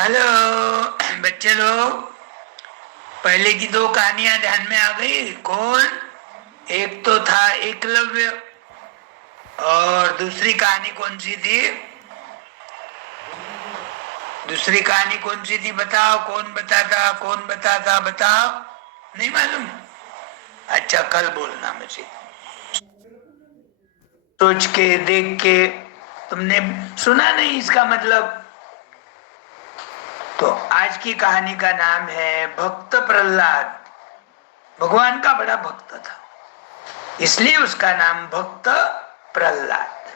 Hello बच्चे लोग। पहले की दो कहानियां ध्यान में आ गई? कौन? एक तो था एकलव्य, और दूसरी कहानी कौन सी थी? दूसरी कहानी कौन सी थी? बताओ, कौन बताता? कौन बताता? बताओ। नहीं मालूम? अच्छा, कल बोलना मुझे। सोच के, देख के। तुमने सुना नहीं इसका मतलब? तो आज की कहानी का नाम है भक्त प्रहलाद। भगवान का बड़ा भक्त था, इसलिए उसका नाम भक्त प्रहलाद।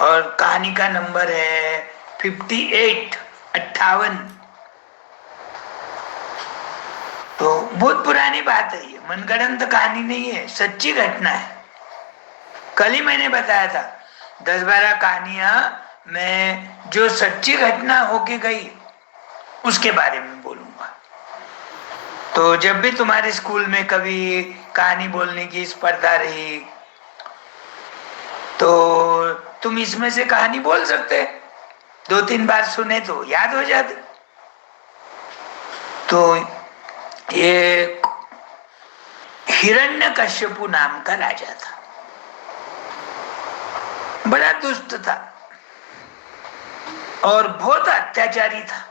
और कहानी का नंबर है 58, 58। तो बहुत पुरानी बात है, ये मनगढ़ंत कहानी नहीं है, सच्ची घटना है। कल ही मैंने बताया था 10-12 कहानियां मैं जो सच्ची घटना होके गई उसके बारे में बोलूंगा। तो जब भी तुम्हारे स्कूल में कभी कहानी बोलने की स्पर्धा रही तो तुम इसमें से कहानी बोल सकते। 2-3 बार सुने तो याद हो जाते। तो ये हिरण्यकश्यपु नाम का राजा था, बड़ा दुष्ट था और बहुत अत्याचारी था।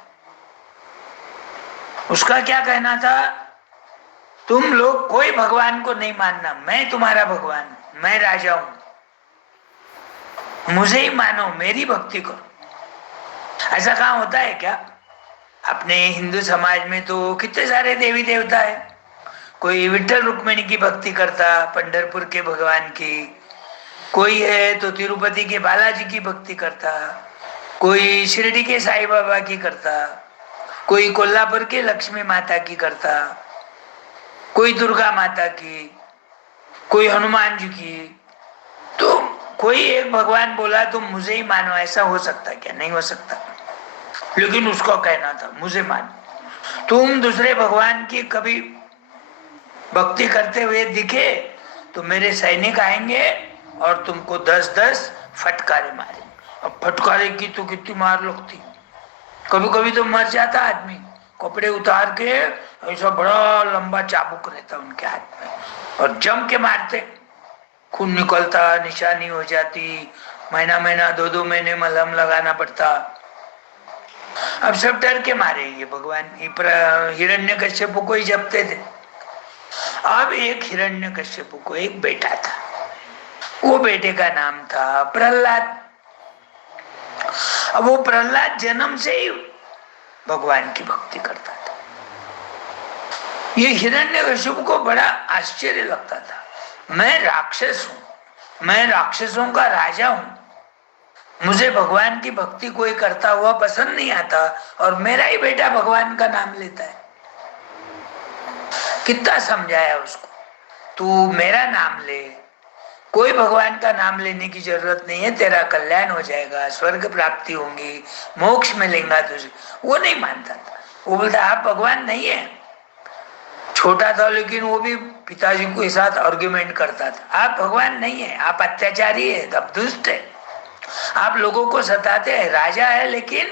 उसका क्या कहना था, तुम लोग कोई भगवान को नहीं मानना, मैं तुम्हारा भगवान, मैं राजा हूं, मुझे ही मानो, मेरी भक्ति करो। ऐसा कहाँ होता है क्या? अपने हिंदू समाज में तो कितने सारे देवी देवता है। कोई विठल रुक्मिणी की भक्ति करता, पंढरपुर के भगवान की। कोई है तो तिरुपति के बालाजी की भक्ति करता, कोई शिरडी के साईं बाबा की करता, कोई कोल्हापुर के लक्ष्मी माता की करता, कोई दुर्गा माता की, कोई हनुमान जी की। तो कोई एक भगवान बोला तुम मुझे ही मानो, ऐसा हो सकता क्या? नहीं हो सकता। लेकिन उसका कहना था मुझे मानो। तुम दूसरे भगवान की कभी भक्ति करते हुए दिखे तो मेरे सैनिक आएंगे और तुमको 10-10 फटकारे मारेंगे। अब फटकारे की तो कितनी मार लगती, कभी कभी तो मर जाता आदमी। कपड़े उतार के ऐसा बड़ा लंबा चाबुक रहता उनके हाथ में और जम के मारते, खून निकलता, निशानी हो जाती, महीना महीना 2-2 महीने मलहम लगाना पड़ता। अब सब डर के मारे ये भगवान हिरण्यकश्यप को ही जपते थे। अब एक हिरण्यकश्यप को एक बेटा था, वो बेटे का नाम था प्रहलाद। अब वो प्रहलाद जन्म से ही भगवान की भक्ति करता था। ये हिरण्यकश्यप को बड़ा आश्चर्य लगता था, मैं राक्षस हूं, मैं राक्षसों का राजा हूं, मुझे भगवान की भक्ति कोई करता हुआ पसंद नहीं आता और मेरा ही बेटा भगवान का नाम लेता है। कितना समझाया उसको, तू मेरा नाम ले, कोई भगवान का नाम लेने की जरूरत नहीं है, तेरा कल्याण हो जाएगा, स्वर्ग प्राप्ति होंगी, मोक्ष मिलेगा तुझे। वो नहीं मानता था, वो बोलता आप भगवान नहीं है। छोटा था लेकिन वो भी पिताजी के साथ आर्ग्यूमेंट करता था, आप भगवान नहीं है, आप अत्याचारी है, आप दुष्ट है, आप लोगों को सताते हैं, राजा है लेकिन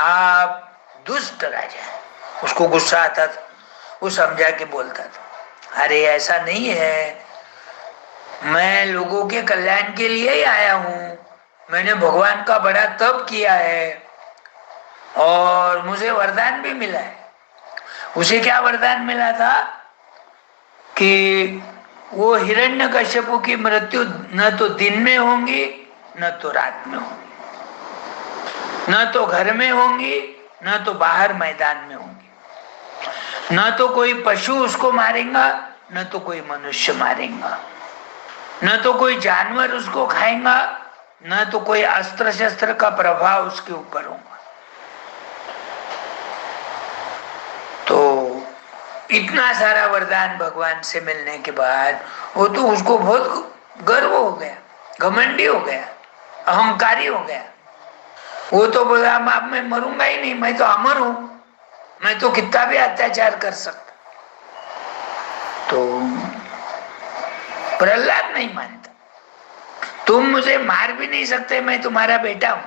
आप दुष्ट राजा है। उसको गुस्सा आता था, वो समझा के बोलता था अरे ऐसा नहीं है, मैं लोगों के कल्याण के लिए ही आया हूं, मैंने भगवान का बड़ा तप किया है और मुझे वरदान भी मिला है। उसे क्या वरदान मिला था कि वो हिरण्यकश्यपु की मृत्यु न तो दिन में होंगी न तो रात में होंगी, न तो घर में होंगी न तो बाहर मैदान में होंगी, न तो कोई पशु उसको मारेगा न तो कोई मनुष्य मारेगा, न तो कोई जानवर उसको खाएगा न तो कोई अस्त्र शस्त्र का प्रभाव उसके ऊपर होगा। तो इतना सारा वरदान भगवान से मिलने के बाद वो तो उसको बहुत गर्व हो गया, घमंडी हो गया, अहंकारी हो गया। वो तो बोला अब मैं मरूंगा ही नहीं, मैं तो अमर हूं, मैं तो कितना भी अत्याचार कर सकता। तो प्रहलाद नहीं मानता, तुम मुझे मार भी नहीं सकते, मैं तुम्हारा बेटा हूं,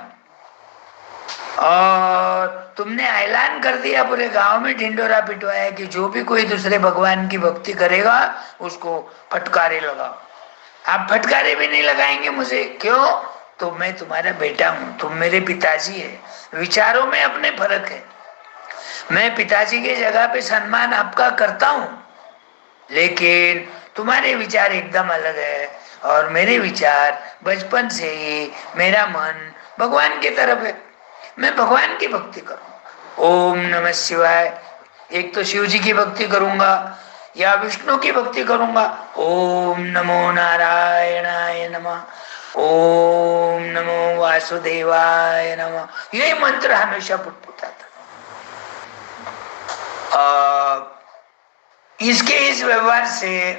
और तुमने ऐलान कर दिया, पूरे गांव में ढिंडोरा पिटवाया कि जो भी कोई दूसरे भगवान की भक्ति करेगा उसको फटकारे लगाओ। आप फटकारे भी नहीं लगाएंगे मुझे, क्यों? तो मैं तुम्हारा बेटा हूँ, तुम मेरे पिताजी है, विचारों में अपने फर्क है। मैं पिताजी के जगह पे सम्मान आपका करता हूँ, लेकिन तुम्हारे विचार एकदम अलग है और मेरे विचार बचपन से ही, मेरा मन भगवान की तरफ है, मैं भगवान की भक्ति करूँ। ओम नमः शिवाय, एक तो शिव जी की भक्ति करूंगा या विष्णु की भक्ति करूंगा, ओम नमो नारायणाय नमः, ओम नमो वासुदेवाय नमः, यही मंत्र हमेशा पुटपुटाता। इसके इस व्यवहार से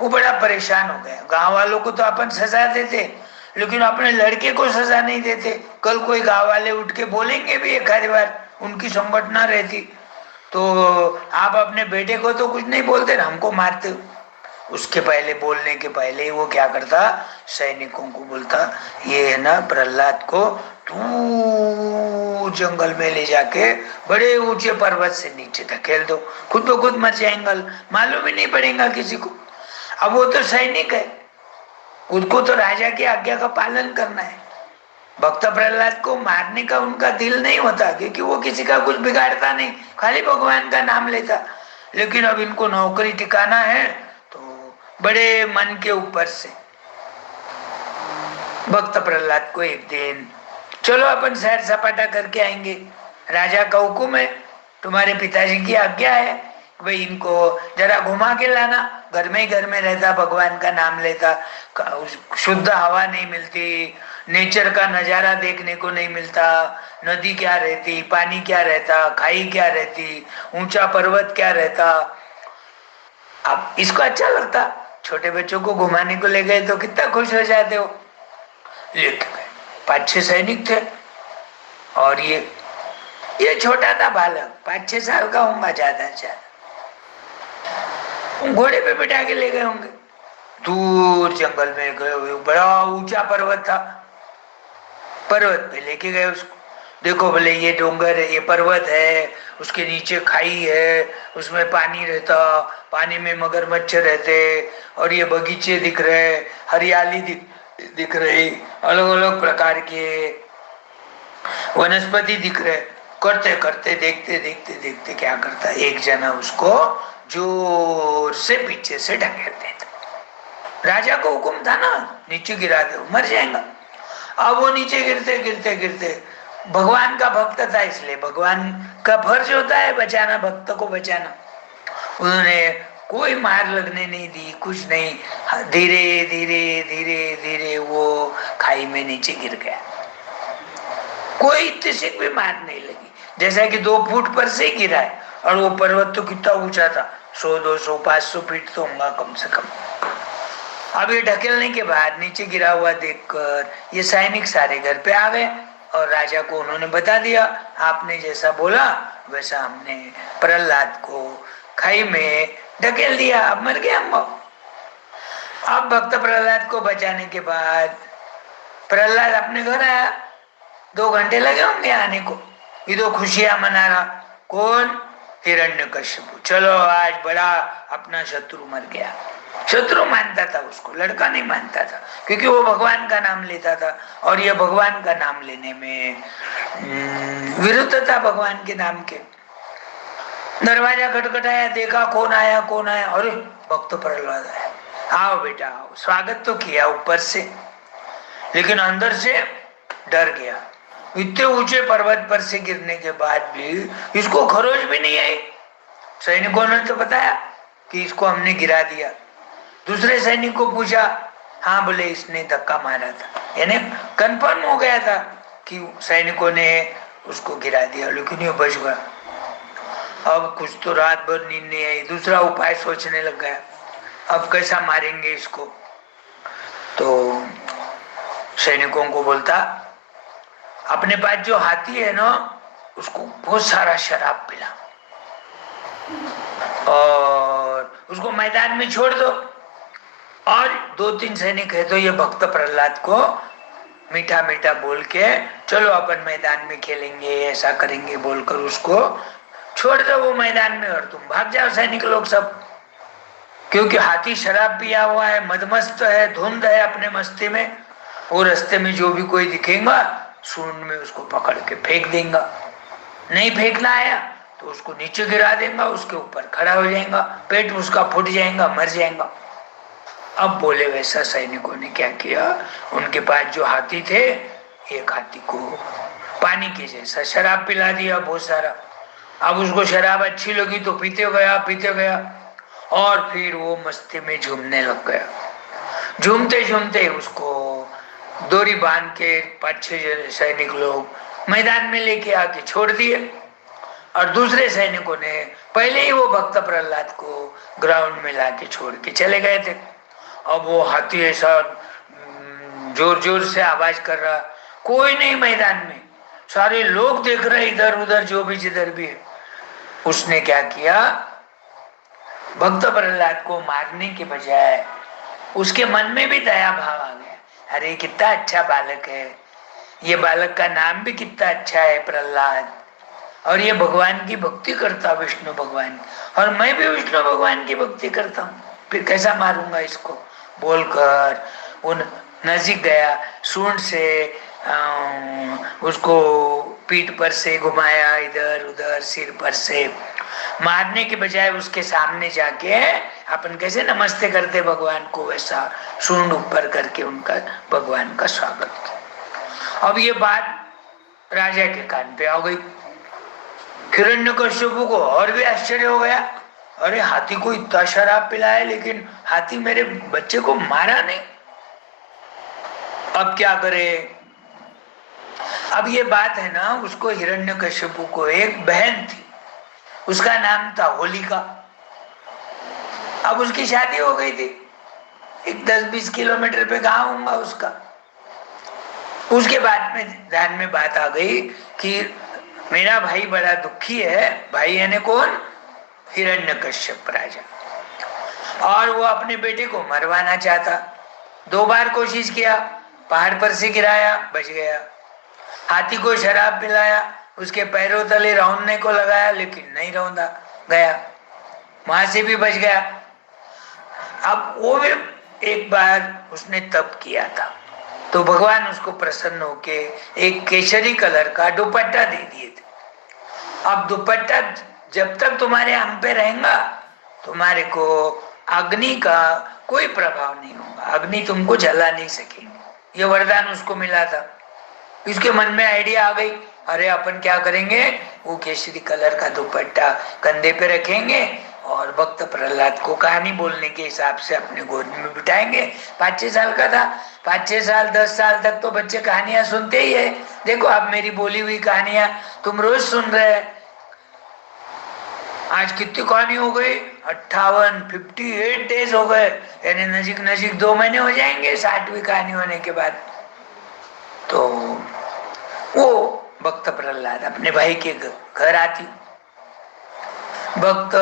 वो बड़ा परेशान हो गया। गांव वालों को तो अपन सजा देते, लेकिन अपने लड़के को सजा नहीं देते। कल कोई गांव वाले उठ के बोलेंगे भी एक आधी बार, उनकी संगत ना रहती तो आप अपने बेटे को तो कुछ नहीं बोलते ना, हमको मारते। उसके पहले, बोलने के पहले ही वो क्या करता, सैनिकों को बोलता, ये है ना प्रहलाद को दूर जंगल में ले जाके बड़े ऊंचे पर्वत से नीचे धकेल दो, खुद ब खुद मर जाएंगे, मालूम ही नहीं पड़ेगा किसी को। अब वो तो सैनिक है, उसको तो राजा की आज्ञा का पालन करना है। भक्त प्रहलाद को मारने का उनका दिल नहीं होता, क्योंकि वो किसी का कुछ बिगाड़ता नहीं, खाली भगवान का नाम लेता। लेकिन अब इनको नौकरी टिकाना है, तो बड़े मन के ऊपर से भक्त प्रहलाद को एक दिन, चलो अपन सैर सपाटा करके आएंगे, राजा का हुक्म है, तुम्हारे पिताजी की आज्ञा है, भाई इनको जरा घुमा के लाना। घर में ही घर में रहता, भगवान का नाम लेता, शुद्ध हवा नहीं मिलती, नेचर का नजारा देखने को नहीं मिलता, नदी क्या रहती, पानी क्या रहता, खाई क्या रहती, ऊंचा पर्वत क्या रहता। अब इसको अच्छा लगता, छोटे बच्चों को घुमाने को ले गए तो कितना खुश हो जाते हो। लेके गए, 5-6 सैनिक थे और ये छोटा था बालक, 5-6 साल का होगा ज्यादा से ज्यादा। घोड़े पे बिठा के ले गए होंगे, दूर जंगल में गए हुए, बड़ा ऊंचा पर्वत था, पर्वत पे लेके गए उसको। देखो बोले, ये डोंगर है, ये पर्वत है, उसके नीचे खाई है, उसमें पानी रहता, पानी में मगरमच्छ रहते, और ये बगीचे दिख रहे, हरियाली दिख रही, अलग अलग प्रकार के वनस्पति दिख रहे। करते करते, देखते देखते देखते क्या करता, एक जना उसको जोर से पीछे से ढकेल देता। राजा को हुक्म था ना, नीचे गिरा दो, मर जाएगा। अब वो नीचे गिरते गिरते गिरते, भगवान का भक्त था, इसलिए भगवान का फर्ज होता है बचाना, भक्त को बचाना। उन्होंने कोई मार लगने नहीं दी, कुछ नहीं, धीरे धीरे धीरे धीरे वो खाई में नीचे गिर गया। कोई तिसिक भी मार नहीं लगी, जैसा कि 2 फुट पर से गिरा है, और वो पर्वत तो कितना ऊंचा था, 100-200 500 फीट तो होगा कम से कम। अब ये ढकेलने के बाद नीचे गिरा हुआ देखकर ये सैनिक सारे घर पे आ गए, और राजा को उन्होंने बता दिया, आपने जैसा बोला वैसा हमने प्रहलाद को खाई में ढकेल दिया, अब मर गया हम। अब भक्त प्रहलाद को बचाने के बाद प्रहलाद अपने घर आया, 2 घंटे लगे होंगे आने को। ये तो खुशियां मना रहा, कौन? हिरण्यकश्यप। चलो आज बड़ा अपना शत्रु मर गया। शत्रु मानता था उसको, लड़का नहीं मानता था, क्योंकि वो भगवान का नाम लेता था, और ये भगवान का नाम लेने में विरुद्ध था भगवान के नाम के। दरवाजा खटखटाया, देखा कौन आया कौन आया, अरे भक्त प्रहलाद आया। आओ बेटा आओ, स्वागत तो किया ऊपर से, लेकिन अंदर से डर गया। इतने ऊंचे पर्वत पर से गिरने के बाद भी इसको खरोच भी नहीं आई। सैनिकों ने तो बताया कि इसको हमने गिरा दिया। दूसरे सैनिक को पूछा, हाँ बोले इसने धक्का मारा था, यानी कंफर्म हो गया था कि सैनिकों ने उसको गिरा दिया, लेकिन ये बच गया। अब कुछ तो रात भर नींद नहीं आई, दूसरा उपाय सोचने लग गया, अब कैसा मारेंगे इसको। तो सैनिकों को बोलता, अपने पास जो हाथी है ना, उसको बहुत सारा शराब पिला और उसको मैदान में छोड़ दो, और 2-3 सैनिक है तो ये भक्त प्रहलाद को मीठा मीठा बोल के चलो अपन मैदान में खेलेंगे, ऐसा करेंगे बोलकर उसको छोड़ दो वो मैदान में और तुम भाग जाओ सैनिक लोग सब। क्योंकि हाथी शराब पिया हुआ है, मदमस्त है, धुंध है अपने मस्ती में। वो रास्ते में जो भी कोई दिखेगा सूंड में उसको पकड़ के फेंक देगा। नहीं फेंकना आया तो उसको नीचे गिरा देगा, उसके ऊपर खड़ा हो जाएगा, पेट उसका फूट जाएगा, मर जाएगा। अब बोले वैसा सैनिकों ने क्या किया, उनके पास जो हाथी थे एक हाथी को पानी के जैसा शराब पिला दिया बहुत सारा। अब उसको शराब अच्छी लगी तो पीते गया और फिर वो मस्ती में झूमने लग गया। झूमते झूमते उसको डोरी बांध के 5-6 सैनिक लोग मैदान में लेके आके छोड़ दिए और दूसरे सैनिकों ने पहले ही वो भक्त प्रहलाद को ग्राउंड में लाके छोड़ के चले गए थे। अब वो हाथी ऐसा जोर जोर से आवाज कर रहा, कोई नहीं मैदान में, सारे लोग देख रहे इधर उधर जो भी जिधर भी है। उसने क्या किया, भक्त प्रहलाद को मारने के बजाय उसके मन में भी दया भाव आ गया। अरे कितना अच्छा बालक है, ये बालक का नाम भी कितना अच्छा है प्रहलाद, और ये भगवान की भक्ति करता विष्णु भगवान, और मैं भी विष्णु भगवान की भक्ति करता हूँ, फिर कैसा मारूंगा इसको बोलकर उन नजीक गया। सूंड से उसको पीठ पर से घुमाया, इधर उधर सिर पर से, मारने के बजाय उसके सामने जाके अपन कैसे नमस्ते करते भगवान को वैसा सूंड ऊपर करके उनका भगवान का स्वागत किया। अब ये बात राजा के कान पे आ गई। हिरण्यकश्यप को और भी आश्चर्य हो गया, अरे हाथी को इतना शराब पिलाया लेकिन हाथी मेरे बच्चे को मारा नहीं, अब क्या करे। अब ये बात है ना, उसको हिरण्यकश्यप को एक बहन थी, उसका नाम था होलिका। अब उसकी शादी हो गई थी, एक 10-20 किलोमीटर पे गांव होगा उसका। उसके बाद में ध्यान में बात आ गई कि मेरा भाई बड़ा दुखी है। भाई यानी कौन, हिरण्यकश्यप राजा, और वो अपने बेटे को मरवाना चाहता। 2 बार कोशिश किया, पहाड़ पर से गिराया, बच गया। हाथी को शराब पिलाया, उसके पैरों तले रौंदने को लगाया लेकिन नहीं रौंदा गया, वहां से भी बच गया। अब वो भी एक बार उसने तप किया था तो भगवान उसको प्रसन्न होके एक केसरी कलर का दुपट्टा दे दिए थे। अब दुपट्टा जब तक तुम्हारे हम पे रहेगा तुम्हारे को अग्नि का कोई प्रभाव नहीं होगा, अग्नि तुमको जला नहीं सकेगी। ये वरदान उसको मिला था। इसके मन में आइडिया आ गई, अरे अपन क्या करेंगे, वो केसरी कलर का दुपट्टा कंधे पे रखेंगे और भक्त प्रहलाद को कहानी बोलने के हिसाब से अपने गोद में बिठाएंगे। 5-6 साल का था, 5-6 साल 10 साल तक तो बच्चे कहानियां सुनते ही है। देखो अब मेरी बोली हुई कहानियां तुम रोज सुन रहे हैं। आज कितनी कहानी हो गई, 58 डेज हो गए, यानी नजीक नजीक 2 महीने हो जाएंगे 60वीं कहानी होने के बाद। तो वो भक्त प्रहलाद अपने भाई के घर आती। भक्त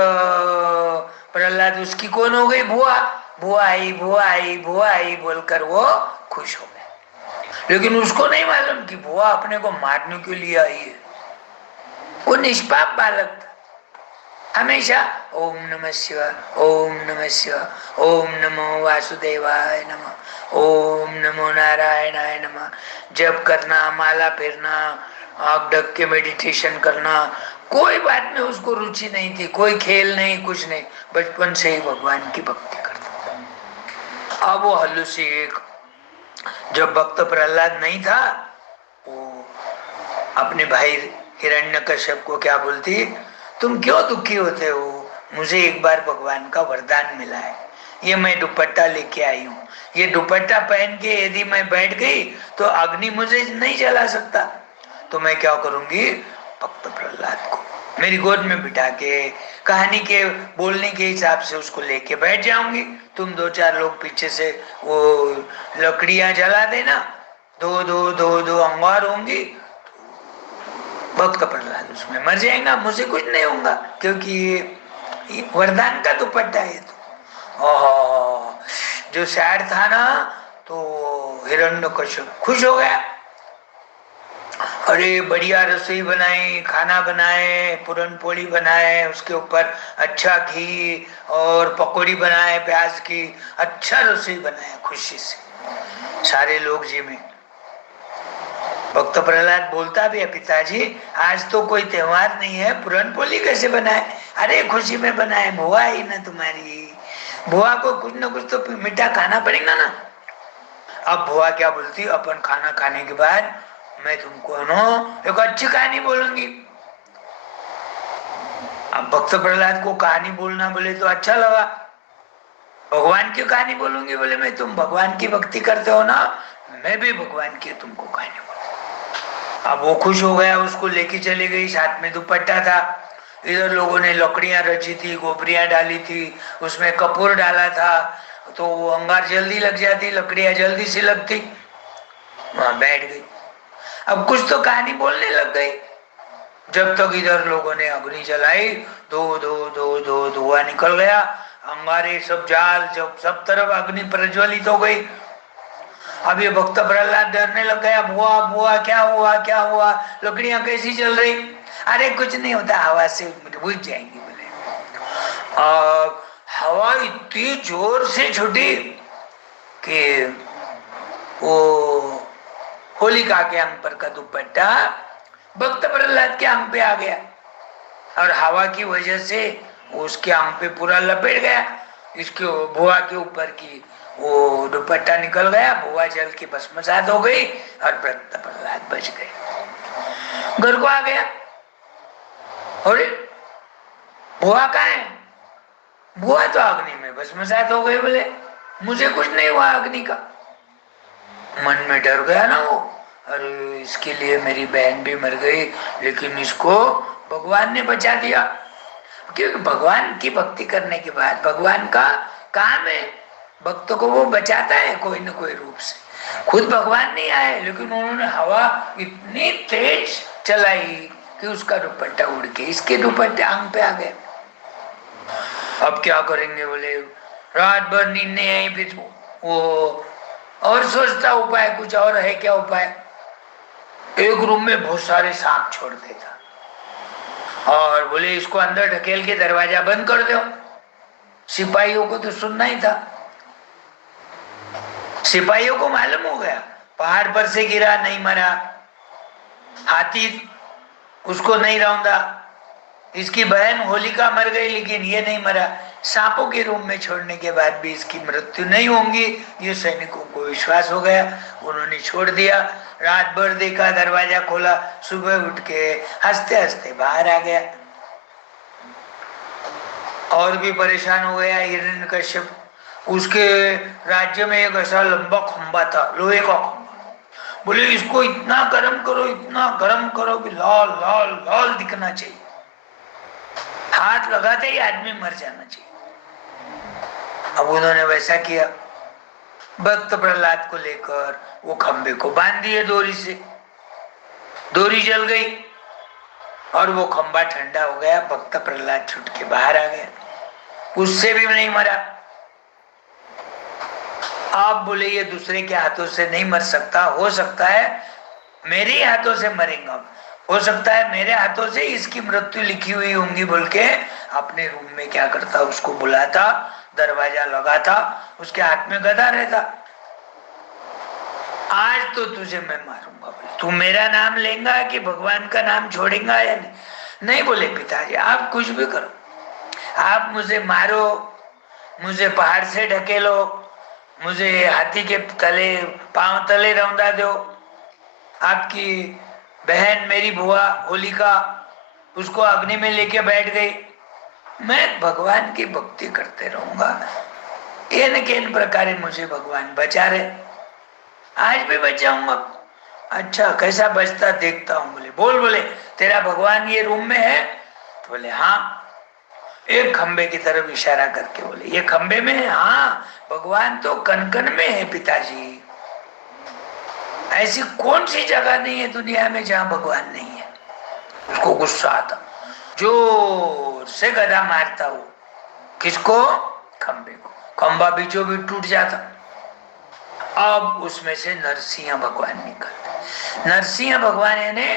प्रहलाद उसकी कौन हो गई, बुआ। बुआ आई बुआ आई बुआ आई बोलकर वो खुश हो गए, लेकिन उसको नहीं मालूम कि बुआ अपने को मारने के लिए आई है। वो निष्पाप बालक था, हमेशा ओम नमः शिवाय, ओम नमः शिवाय, ओम नमो वासुदेवाय नमः, ओम नमो नारायणाय नमः जप करना, माला फेरना, आँख ढक के मेडिटेशन करना, कोई बात में उसको रुचि नहीं थी, कोई खेल नहीं, कुछ नहीं, बचपन से ही भगवान की भक्ति करता था। अब वो हल्लू शेख जब भक्त प्रहलाद नहीं था, वो अपने भाई हिरण्यकश्यप को क्या बोलती, तुम क्यों दुखी होते हो, मुझे एक बार भगवान का वरदान मिला है, ये मैं दुपट्टा लेके आई हूँ, ये दुपट्टा पहन के यदि मैं बैठ गई तो अग्नि मुझे नहीं जला सकता, तो मैं क्या करूंगी, भक्त प्रहलाद को मेरी गोद में बिठा के कहानी के बोलने के हिसाब से उसको लेके बैठ जाऊंगी, तुम 2-4 लोग पीछे से वो लकड़ियां जला देना, दो अंगार होंगी, भक्त प्रहलाद उसमें मर जाएगा, मुझे कुछ नहीं होगा, क्योंकि ये वरदान का दुपट्टा है। तो जो शायर था ना, तो हिरण्यकश्यप खुश हो गया। अरे बढ़िया रसोई बनाई, खाना बनाए, पूरन पोली बनाए, उसके ऊपर अच्छा घी और पकौड़ी बनाए प्याज की, अच्छा रसोई बनाए खुशी से। सारे लोग जी में भक्त प्रहलाद बोलता भी है, पिताजी आज तो कोई त्योहार नहीं है, पूरन पोली कैसे बनाए? अरे खुशी में बनाए, बुआ ही ना तुम्हारी, बुआ को कुछ न कुछ तो मीठा खाना पड़ेगा ना। अब बुआ क्या बोलती, अपन खाना खाने के बाद मैं तुमको एक अच्छी कहानी बोलूंगी। अब भक्त प्रहलाद को कहानी बोलना बोले तो अच्छा लगा। भगवान की कहानी बोलूंगी बोले, मैं तुम भगवान की भक्ति करते हो ना, मैं भी भगवान की तुमको कहानी बोलूं। अब वो खुश हो गया, उसको लेके चली गई, साथ में दुपट्टा था। इधर लोगों ने लकड़ियां रची थी, गोबरियां डाली थी, उसमें कपूर डाला था, तो वो अंगार जल्दी लग जाती, लकड़ियां जल्दी से लगती। वहां बैठ गई। अब कुछ तो कहानी बोलने लग गई। जब तक इधर लोगों ने अग्नि जलाई, दो दो दो दो धुआं निकल गया, अंगारे सब जाल, जब सब तरफ अग्नि प्रज्वलित हो गई। अब ये भक्त प्रहलाद डरने लग गया, बुआ बुआ क्या हुआ क्या हुआ, लकड़ियां कैसी जल रही? अरे कुछ नहीं होता, हवा से बुझ जाएंगी बोले। हवा इतनी जोर से छूटी कि वो होलिका के अंग पर का दुपट्टा भक्त प्रहलाद के अंग पे आ गया, और हवा की वजह से उसके अंग पे पूरा लपेट गया। इसके बुआ के ऊपर की वो दुपट्टा निकल गया, बुआ जल के भस्मसात हो गई, और भक्त प्रहलाद बच गए। घर को आ गया, अरे बुआ कहाँ है? बुआ तो अग्नि में भस्मसात हो गई बोले, मुझे कुछ नहीं हुआ अग्नि का। मन में डर गया ना वो, अरे इसके लिए मेरी बहन भी मर गई, लेकिन इसको भगवान ने बचा दिया। क्योंकि भगवान की भक्ति करने के बाद भगवान का काम है, भक्तों को वो बचाता है कोई न कोई रूप से। खुद भगवान नहीं आए, लेकिन उन्होंने हवा इतनी तेज चलाई कि उसका दुपट्टा उड़ के इसके दुपट्टे अंग पे आ गए। अब क्या करेंगे बोले, रात भर नींद नहीं आई, फिर वो और सोचता उपाय कुछ और है क्या उपाय। एक रूम में बहुत सारे सांप छोड़ देता और बोले इसको अंदर ढकेल के दरवाजा बंद कर दो। सिपाहियों को तो सुनना ही था। सिपाहियों को मालूम हो गया, पहाड़ पर से गिरा नहीं मरा, हाथी उसको नहीं रौंदा, इसकी बहन होलिका मर गई लेकिन ये नहीं मरा, सांपों के रूम में छोड़ने के बाद भी इसकी मृत्यु नहीं होगी, ये सैनिकों को विश्वास हो गया। उन्होंने छोड़ दिया, रात भर देखा, दरवाजा खोला, सुबह उठ के हंसते हंसते बाहर आ गया। और भी परेशान हो गया हिरण्यकश्यप। उसके राज्य में एक ऐसा लंबा खंबा था, लोहे का खंबा। बोले इसको इतना गर्म करो, इतना गर्म करो कि लाल लाल लाल दिखना चाहिए, हाथ लगाते ही आदमी मर जाना चाहिए। अब उन्होंने वैसा किया, भक्त प्रहलाद को लेकर वो खंबे को बांध दिए डोरी से। डोरी जल गई और वो खंबा ठंडा हो गया, भक्त प्रहलाद छूट के बाहर आ गया, उससे भी नहीं मरा। आप बोले ये दूसरे के हाथों से नहीं मर सकता, हो सकता है मेरे हाथों से मरेगा, हो सकता है मेरे हाथों से इसकी मृत्यु लिखी हुई होंगी बोल के अपने रूम में क्या करता, उसको बुलाता, दरवाजा लगाता, उसके हाथ में गदा रहता। आज तो तुझे मैं मारूंगा, तू मेरा नाम लेगा कि भगवान का नाम छोड़ेगा या नहीं? नहीं बोले पिताजी आप कुछ भी करो, आप मुझे मारो, मुझे पहाड़ से ढकेलो, मुझे हाथी के तले पांव तले रौंदा दो, आपकी बहन मेरी बुआ होलिका उसको अग्नि में लेके बैठ गई, मैं भगवान की भक्ति करते रहूंगा, इन के इन प्रकार मुझे भगवान बचा रहे, आज भी बचाऊंगा। अच्छा कैसा बचता देखता हूँ। बोले बोल, बोले तेरा भगवान ये रूम में है? तो बोले हाँ, एक खंबे की तरफ इशारा करके बोले ये खंबे में है? हाँ, भगवान तो कन-कन में है पिताजी, ऐसी कौन सी जगह नहीं है दुनिया में जहां भगवान नहीं है। उसको गुस्सा आता, जोर से गदा मारता वो, किसको? खंबे को। खंबा बीचों बीच टूट जाता। अब उसमें से नरसिंह भगवान निकलते। नरसिंह भगवान यानी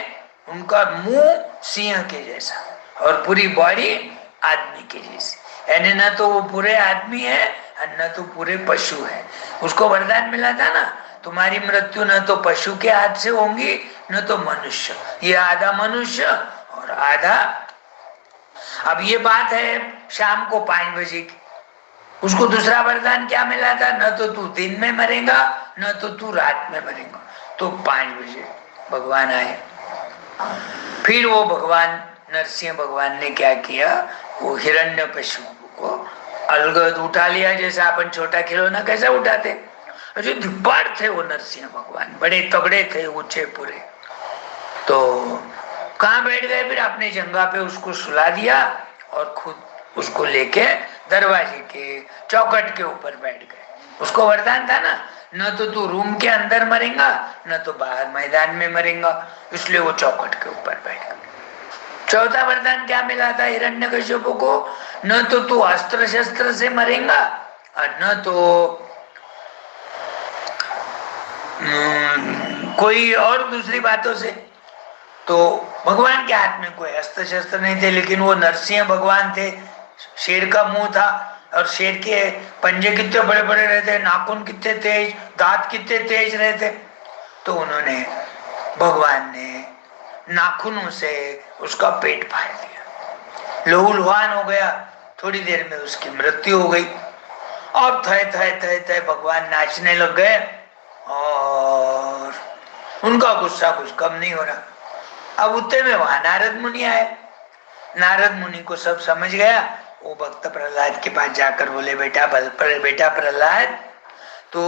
उनका मुंह सिंह के जैसा और पूरी बॉडी आदमी के जैसी, यानी न तो वो पूरे आदमी है और न तो पूरे पशु है। उसको वरदान मिला था ना, तुम्हारी मृत्यु न तो पशु के हाथ से होंगी न तो मनुष्य, ये आधा मनुष्य और आधा। अब ये बात है शाम को 5 बजे की। उसको दूसरा वरदान क्या मिला था, न तो तू दिन में मरेगा न तो तू रात में मरेगा। तो 5 बजे भगवान आए। फिर वो भगवान नरसिंह भगवान ने क्या किया, वो हिरण्यकश्यप को अलगद उठा लिया, जैसे अपन छोटा खिलौना कैसे उठाते। जो दिब्बाड़ थे वो नरसिंह भगवान, बड़े तगड़े थे, ऊंचे पूरे। तो कहाँ बैठ गए, फिर अपने जंगा पे उसको सुला दिया और खुद उसको लेके दरवाजे के चौखट के ऊपर बैठ गए। उसको वरदान था ना, न तो तू रूम के अंदर मरेगा न तो बाहर मैदान में मरेगा, इसलिए वो चौखट के ऊपर बैठ गए। चौथा वरदान क्या मिला था हिरण्यकश्यप को, न तो तू अस्त्र शस्त्र से मरेगा और न तो कोई और दूसरी बातों से। तो भगवान के हाथ में कोई अस्त्र शस्त्र नहीं थे, लेकिन वो नरसिंह भगवान थे, शेर का मुंह था और शेर के पंजे कितने बड़े बड़े रहते, नाखून कितने तेज, दांत कितने तेज रहते। तो उन्होंने भगवान ने नाखूनों से उसका पेट फाड़ दिया, लहूलुहान हो गया। थोड़ी देर में उसकी मृत्यु हो गई। अब थे थे थे थे भगवान नाचने लग गए और उनका गुस्सा कुछ कम नहीं हो रहा। अब उतने में वहां नारद मुनि आए। नारद मुनि को सब समझ गया। वो भक्त प्रहलाद के पास जाकर बोले, बेटा प्रहलाद, तो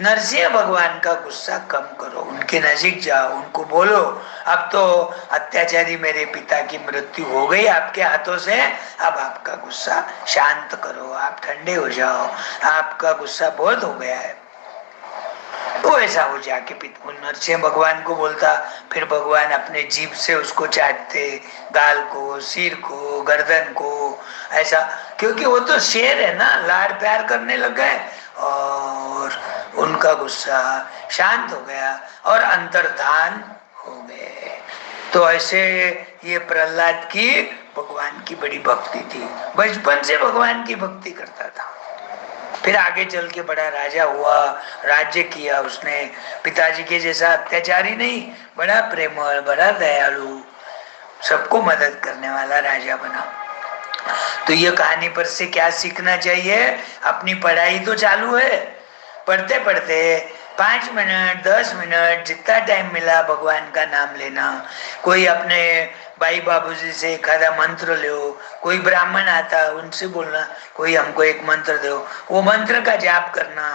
नरसिंह भगवान का गुस्सा कम करो, उनके नजीक जाओ, उनको बोलो अब तो अत्याचारी मेरे पिता की मृत्यु हो गई आपके हाथों से, अब आपका गुस्सा शांत करो, आप ठंडे हो जाओ, आपका गुस्सा बहुत हो गया है। तो ऐसा हो जाके नरसिंह भगवान को बोलता। फिर भगवान अपने जीभ से उसको चाटते, गाल को, सिर को, गर्दन को, ऐसा, क्योंकि वो तो शेर है ना, लाड़ प्यार करने लग गए और उनका गुस्सा शांत हो गया और अंतर्धान हो गए। तो ऐसे ये प्रहलाद की भगवान की बड़ी भक्ति थी, बचपन से भगवान की भक्ति करता था। फिर आगे चल के बड़ा राजा हुआ, राज्य किया उसने, पिताजी के जैसा अत्याचारी नहीं, बड़ा प्रेमळ, बड़ा दयालु, सबको मदद करने वाला राजा बना। तो ये कहानी पर से क्या सीखना चाहिए, अपनी पढ़ाई तो चालू है, पढ़ते पढ़ते 5 मिनट 10 मिनट जितना टाइम मिला भगवान का नाम लेना। कोई अपने भाई बाबूजी से एक आधा मंत्र लो, कोई ब्राह्मण आता उनसे बोलना कोई हमको एक मंत्र दो, वो मंत्र का जाप करना।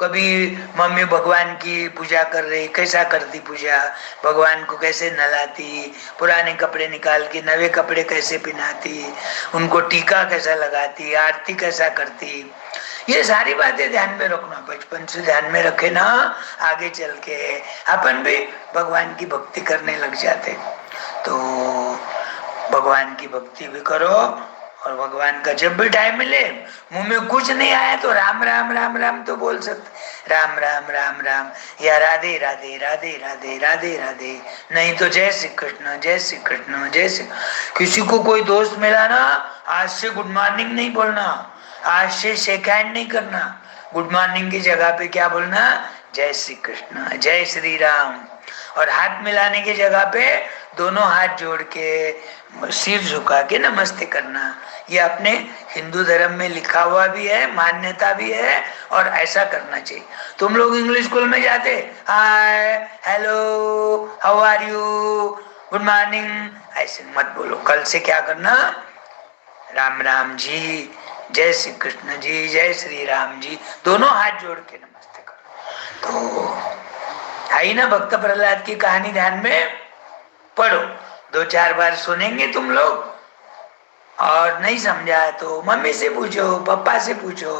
कभी मम्मी भगवान की पूजा कर रही, कैसा करती पूजा, भगवान को कैसे नहलाती, पुराने कपड़े निकाल के नवे कपड़े कैसे पहनाती, उनको टीका कैसा लगाती, आरती कैसा करती, ये सारी बातें ध्यान में रखना। बचपन से ध्यान में रखे ना, आगे चल के अपन भी भगवान की भक्ति करने लग जाते। तो भगवान की भक्ति भी करो और भगवान का जब भी टाइम मिले, मुंह में कुछ नहीं आया तो राम राम राम राम तो बोल सकते, राम राम राम राम, या राधे राधे राधे राधे राधे राधे, नहीं तो जय श्री कृष्ण जय श्री कृष्ण जय श्री। किसी को कोई दोस्त मिला ना, आज से गुड मॉर्निंग नहीं बोलना, आज से शेक हैंड नहीं करना, गुड मॉर्निंग की जगह पे क्या बोलना, जय श्री कृष्ण जय श्री राम। और हाथ मिलाने की जगह पे दोनों हाथ जोड़ के सिर झुका के नमस्ते करना। ये अपने हिंदू धर्म में लिखा हुआ भी है, मान्यता भी है और ऐसा करना चाहिए। तुम लोग इंग्लिश स्कूल में जाते, hi hello how are you good morning, ऐसे मत बोलो। कल से क्या करना, राम राम जी, जय श्री कृष्ण जी, जय श्री राम जी, दोनों हाथ जोड़ के नमस्ते करो। तो आई ना भक्त प्रहलाद की कहानी, ध्यान में पढ़ो, 2-4 बार सुनेंगे तुम लोग, और नहीं समझा तो मम्मी से पूछो, पापा से पूछो,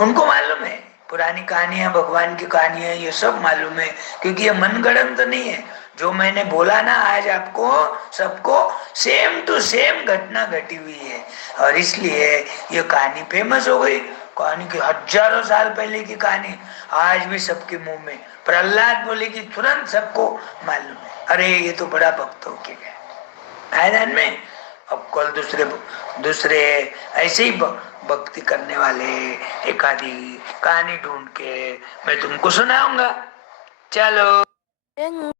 उनको मालूम है पुरानी कहानियां, भगवान की कहानियां, ये सब मालूम है, क्योंकि ये मनगढ़ंत तो नहीं है। जो मैंने बोला ना आज आपको सबको सेम टू सेम घटना घटी हुई है और इसलिए ये कहानी फेमस हो गई। कहानी की हजारों साल पहले की कहानी आज भी सबके मुंह में। प्रहलाद बोले कि तुरंत सबको मालूम है, अरे ये तो बड़ा भक्त हो के गया मैदान में। अब कल दूसरे दूसरे ऐसे ही भक्ति करने वाले एक आधी कहानी ढूंढ के मैं तुमको सुनाऊंगा। चलो।